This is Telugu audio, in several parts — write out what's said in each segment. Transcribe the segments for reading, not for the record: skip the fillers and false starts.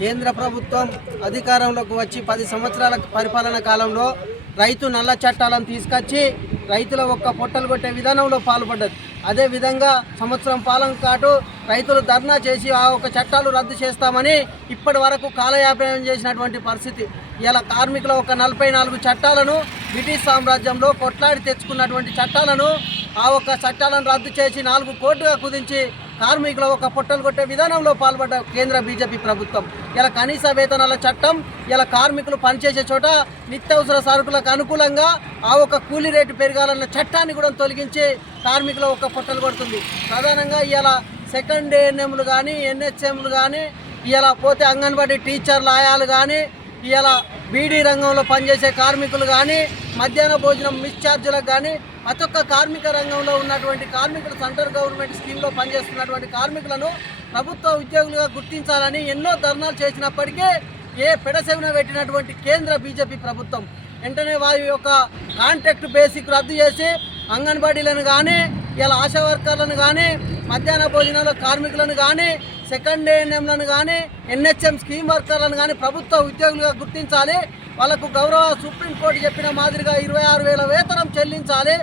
కేంద్ర ప్రభుత్వం అధికారంలోకి వచ్చి 10 సంవత్సరాల పరిపాలన కాలంలో రైతు నల్ల చట్టాలను తీసుకొచ్చి రైతుల ఒక్క పొట్టలు కొట్టే విధానంలో పాల్పడ్డది. అదేవిధంగా సంవత్సరం పాలన పాటు రైతులు ధర్నా చేసి ఆ ఒక చట్టాలు రద్దు చేస్తామని ఇప్పటి వరకు కాలయాపనం చేసినటువంటి పరిస్థితి. ఇలా కార్మికుల ఒక 44 చట్టాలను బ్రిటిష్ సామ్రాజ్యంలో కొట్లాడి తెచ్చుకున్నటువంటి చట్టాలను ఆ ఒక్క చట్టాలను రద్దు చేసి 4 కోట్లుగా కుదించి కార్మికుల ఒక పొట్టలు కొట్టే విధానంలో పాల్పడ్డ కేంద్ర బీజేపీ ప్రభుత్వం. ఇలా కనీస వేతనాల చట్టం, ఇలా కార్మికులు పనిచేసే చోట నిత్యావసర సరుకులకు అనుకూలంగా ఆ ఒక కూలీ రేటు పెరగాలన్న చట్టాన్ని కూడా తొలగించి కార్మికుల ఒక పొట్టలు కొడుతుంది. ప్రధానంగా ఇలా సెకండ్ ఏఎన్ఎంలు కానీ ఎన్హెచ్ఎంలు కానీ ఇలా పోతే అంగన్వాడీ టీచర్లు ఆయాలు కానీ ఇలా బీడీ రంగంలో పనిచేసే కార్మికులు కానీ మధ్యాహ్న భోజనం మిస్ ఛార్జీలకు కానీ ప్రతి ఒక్క కార్మిక రంగంలో ఉన్నటువంటి కార్మికులు సెంట్రల్ గవర్నమెంట్ స్కీమ్లో పనిచేస్తున్నటువంటి కార్మికులను ప్రభుత్వ ఉద్యోగులుగా గుర్తించాలని ఎన్నో ధర్నాలు చేసినప్పటికీ పెడసెవిన పెట్టినటువంటి కేంద్ర బీజేపీ ప్రభుత్వం వెంటనే వారి యొక్క కాంట్రాక్ట్ బేసిక్ రద్దు చేసి అంగన్వాడీలను కానీ ఇలా ఆశా వర్కర్లను కానీ మధ్యాహ్న భోజనాల కార్మికులను కానీ సెకండ్ ఏఎన్ఎంలను కానీ ఎన్హెచ్ఎం స్కీమ్ వర్కర్లను కానీ ప్రభుత్వ ఉద్యోగులుగా గుర్తించాలి. వాళ్ళకు గౌరవ సుప్రీంకోర్టు చెప్పిన మాదిరిగా 26,000 వేతనం చెల్లించాలి.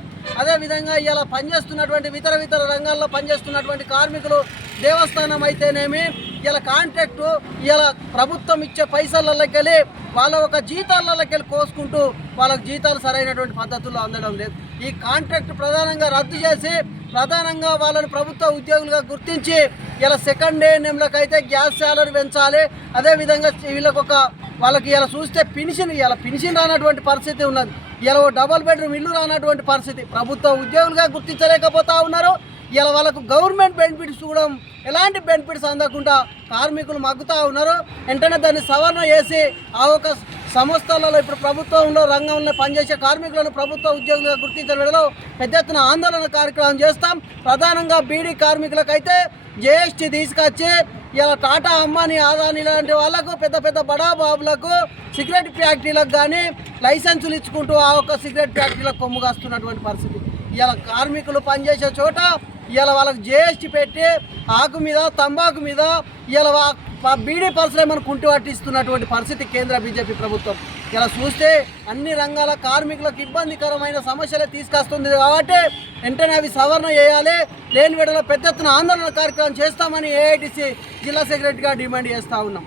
అదేవిధంగా ఇలా పనిచేస్తున్నటువంటి ఇతర రంగాల్లో పనిచేస్తున్నటువంటి కార్మికులు దేవస్థానం అయితేనేమి ఇలా కాంట్రాక్టు ఇలా ప్రభుత్వం ఇచ్చే పైసలకెళ్ళి వాళ్ళ ఒక జీతాలకెళ్ళి కోసుకుంటూ వాళ్ళకు జీతాలు సరైనటువంటి పద్ధతుల్లో అందడం లేదు. ఈ కాంట్రాక్ట్ ప్రధానంగా రద్దు చేసి ప్రధానంగా వాళ్ళని ప్రభుత్వ ఉద్యోగులుగా గుర్తించి ఇలా సెకండ్ ఏఎన్ఎంలకు అయితే గ్యాస్ శాలరీ పెంచాలి. అదేవిధంగా వాళ్ళకి ఇలా చూస్తే పెన్షన్ రానటువంటి పరిస్థితి ఉన్నది. ఇలా డబుల్ బెడ్రూమ్ ఇల్లు రానటువంటి పరిస్థితి. ప్రభుత్వ ఉద్యోగులుగా గుర్తించలేకపోతా ఉన్నారు. ఇలా వాళ్ళకు గవర్నమెంట్ బెనిఫిట్స్ కూడా ఎలాంటి బెనిఫిట్స్ అందకుండా కార్మికులు మగ్గుతూ ఉన్నారు. వెంటనే దాన్ని సవరణ చేసి ఆ ఒక సంస్థలలో ఇప్పుడు ప్రభుత్వంలో రంగంలో పనిచేసే కార్మికులను ప్రభుత్వ ఉద్యోగులుగా గుర్తించడంలో పెద్ద ఎత్తున ఆందోళన కార్యక్రమం చేస్తాం. ప్రధానంగా బీడీ కార్మికులకైతే జీఎస్టీ తీసుకొచ్చి ఇలా టాటా అంబానీ ఆదాని లాంటి వాళ్ళకు పెద్ద బడా బాబులకు సిగరెట్ ఫ్యాక్టరీలకు కానీ లైసెన్సులు ఇచ్చుకుంటూ ఆ ఒక్క సిగరెట్ ఫ్యాక్టరీలకు కొమ్ముగాస్తున్నటువంటి పరిస్థితి. ఇలా కార్మికులు పనిచేసే చోట ఇలా వాళ్ళకు జీఎస్టీ పెట్టి ఆకు మీద తంబాకు మీద ఇలా బీడీ పల్సలే మనం కుంటి పట్టిస్తున్నటువంటి పరిస్థితి కేంద్ర బీజేపీ ప్రభుత్వం. ఇలా చూస్తే అన్ని రంగాల కార్మికులకు ఇబ్బందికరమైన సమస్యలే తీసుకొస్తుంది కాబట్టి వెంటనే అవి సవరణ చేయాలి. లేని వేళలో పెద్ద ఎత్తున ఆందోళన కార్యక్రమం చేస్తామని ఏఐటీసీ జిల్లా సెక్రటరీగా డిమాండ్ చేస్తూ ఉన్నాం.